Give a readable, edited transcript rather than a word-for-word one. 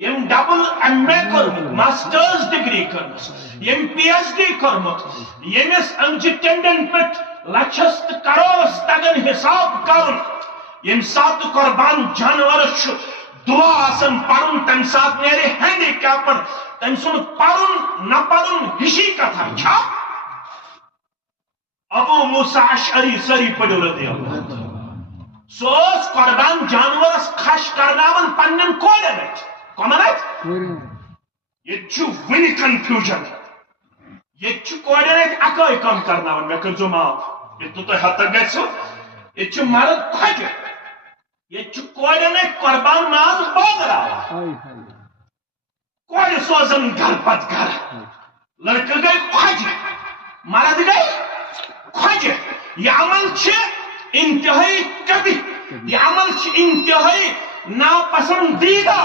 M double MA کورمت masters degree کرمس یم PhD کورمت یمس امچہ ٹنڈن پہ لچھس تو کروڑس تگن حساب کرن یم سات قربان جانور دعا آسن پرن تم سات نیرے ہینڈی کیپر تم سن پرن نہ پرن ہشی کتھا چھا ابو موسیٰ اشعری سری پڑھو رضی اللہ سوس قربان جانورس خش کرناون پنن کورن کمنت یہ ونی کنفیوژن یہ کورن اکائی کم کرناون مے کرزو معاف یہ تو حت گژھو یہ مرد کھجہ یہ کورن قربان ماز بٲگراوان کور سوزن گھر پت گھر لڑکہ گئی کھجہ مرد گئی کھجہ یہ عمل انتہائی کبھی یہ عمل انتہائی ناپسندیدہ